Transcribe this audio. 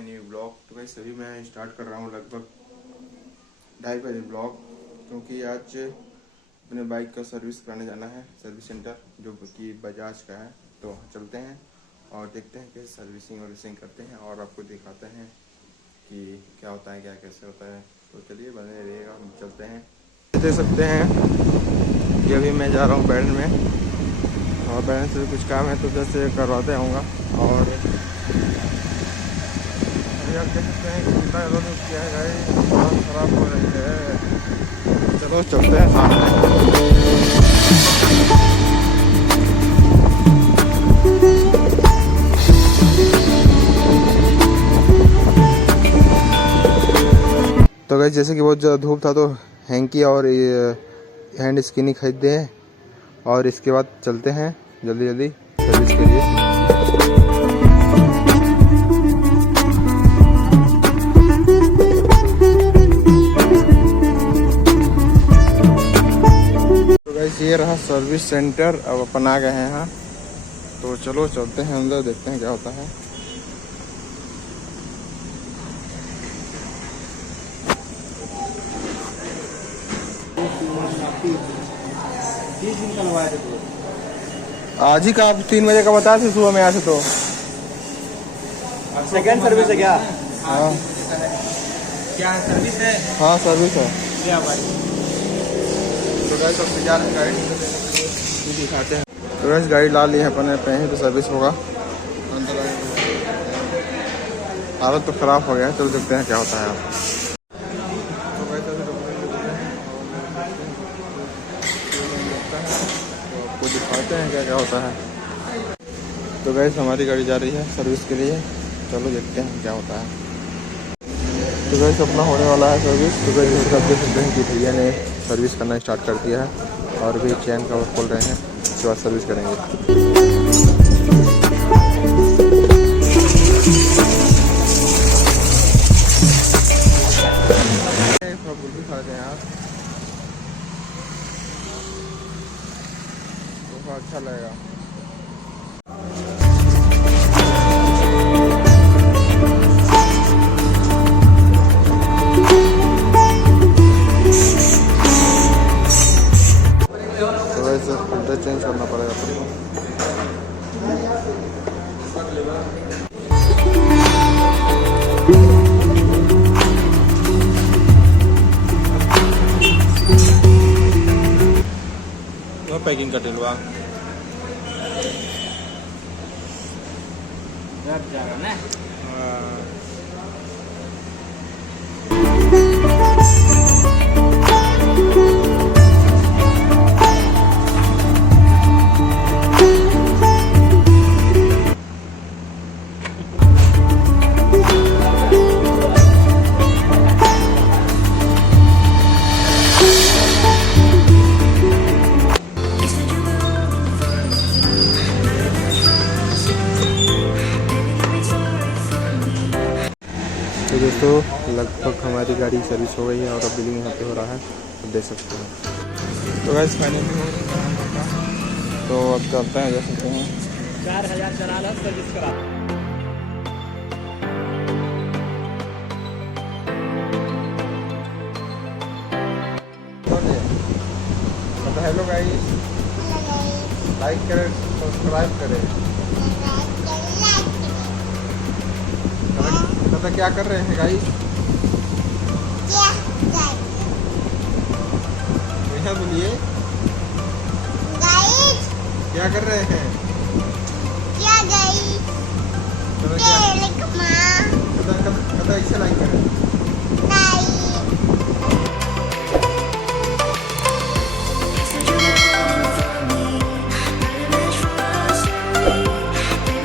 My new blog. तो guys अभी मैं स्टार्ट कर रहा हूँ लगभग 2:30 बजे ब्लॉग, क्योंकि आज अपने बाइक का सर्विस कराने जाना है सर्विस सेंटर जो कि बजाज का है। तो चलते हैं और देखते हैं कैसे सर्विसिंग वर्विसिंग करते हैं और आपको दिखाते हैं कि क्या होता है क्या कैसे होता है। तो चलिए बने रहिएगा, हम चलते हैं। देख सकते हैं कि अभी मैं जा रहा हूँ बैंड में और बैंड से कुछ काम है तो उधर से करवाते आऊँगा। और अभी आप देख सकते हैं कि कितना ज़्यादा किया है गाड़ी बहुत ख़राब हो रही है। चलो चलते हैं सामने। तो गाइस जैसे कि बहुत ज़्यादा धूप था तो हैंकी और हैंड स्किनी खरीदते हैं और इसके बाद चलते हैं जल्दी जल्दी सर्विस के लिए। तो गाइस ये रहा सर्विस सेंटर, अब अपन आ गए हैं यहाँ। तो चलो चलते हैं अंदर, देखते हैं क्या होता है। आज ही का आप 3 बजे का बताया थे सुबह में यहाँ से। तो सेकंड सर्विस है क्या? हाँ क्या है सर्विस है? हाँ सर्विस है। क्या भाई? तो गाइस अब तैयार है गाड़ी दिखाते हैं। तो गाइस गाड़ी ला ली है अपने पे ही तो सर्विस होगा। हालत तो ख़राब हो गया है, चलो देखते हैं क्या होता है। आपको दिखाते हैं क्या क्या होता है। तो गाइस हमारी गाड़ी जा रही है सर्विस के लिए, चलो देखते हैं क्या होता है। तो गाइस अपना होने वाला है सर्विस। तो गाइस जैसे आप देख सकते हैं कि भैया ने सर्विस करना स्टार्ट कर दिया है और भी चैन कवर खोल रहे हैं, उसके बाद सर्विस करेंगे। गुल्फी खाते हैं आप, तो अच्छा लगेगा। तो वैसे फिल्टर चेंज करना पड़ेगा अपने को। पैकिंग कर दिलवा जाएगा ना। तो दोस्तों लगभग हमारी गाड़ी सर्विस हो गई है और अब बिलिंग यहाँ पे हो रहा है, तो देख सकते हैं। तो गाइस फाइनली हो रहा है, तो अब चलते हैं, जा सकते हैं 4000 चला लो सर्विस करा। तो हेलो गाइस, लाइक करें सब्सक्राइब करें। तो क्या कर रहे हैं गाइस? क्या बोलिए गाइस, क्या कर रहे हैं? क्या गाइस? कदा इसे लाइक करें। नहीं